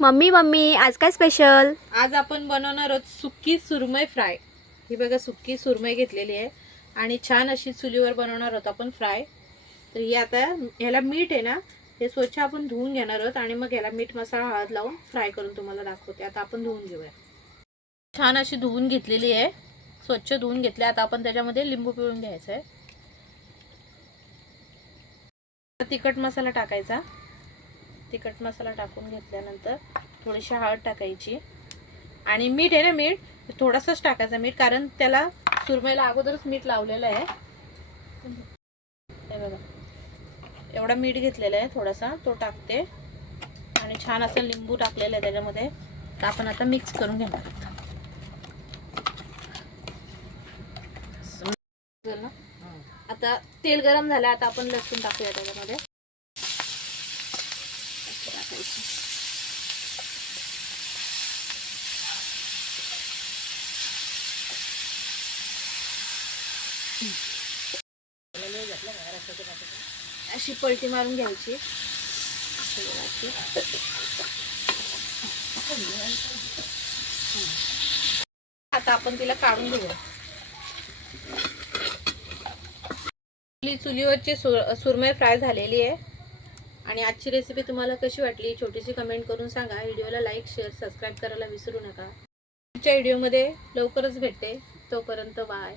Mummy mummy आज काय special? आज आपण बनवणार आहोत सुकी सुरमई फ्राय। ही बघा सुकी सुरमई घेतलेली आहे आणि छान अशी चुलीवर बनवणार आहोत आपण फ्राय। तर ही आता ह्याला मीठ आहे ना, हे स्वच्छ आपण धुवून घेणार आहोत आणि मग ह्याला मीठ मसाला हळद लावून फ्राय करून तुम्हाला दाखवते। आता आपण धुवून घेऊया। छान अशी धुवून घेतलेली आहे, स्वच्छ धुवून घेतली। आता आपण त्याच्यामध्ये लिंबू पिळून घ्यायचं आहे। तिखट मसाला टाकायचा। तिखट मसाला टाकून घेतल्यानंतर थोडीशी हळद टाकायची आणि मीठ आहे ना, मीठ थोडंसंच टाकायचं मीठ, कारण त्याला सुरमईला अगोदरच मीठ लावलेलं आहे। हे बघा एवढा मीठ घेतलेला आहे, थोडासा तो टाकते आणि छान असं लिंबू टाकलेलं आहे त्याच्यामध्ये। तर आपण आता मिक्स करून घेणार आहोत। आता तेल गरम झालं, आता आपण लसूण टाकूया त्याच्यामध्ये। अशी पलटी मारून घ्यायची। आता आपण तिला काढून घेऊया। चुलीवरची सुरमई फ्राय झालेली आहे आणि आजची रेसिपी तुम्हाला कशी वाटली छोटीशी कमेंट करून सांगा। व्हिडिओला लाईक शेअर सबस्क्राईब करायला विसरू नका। पुढच्या व्हिडिओमध्ये लवकरच भेटते, तोपर्यंत बाय।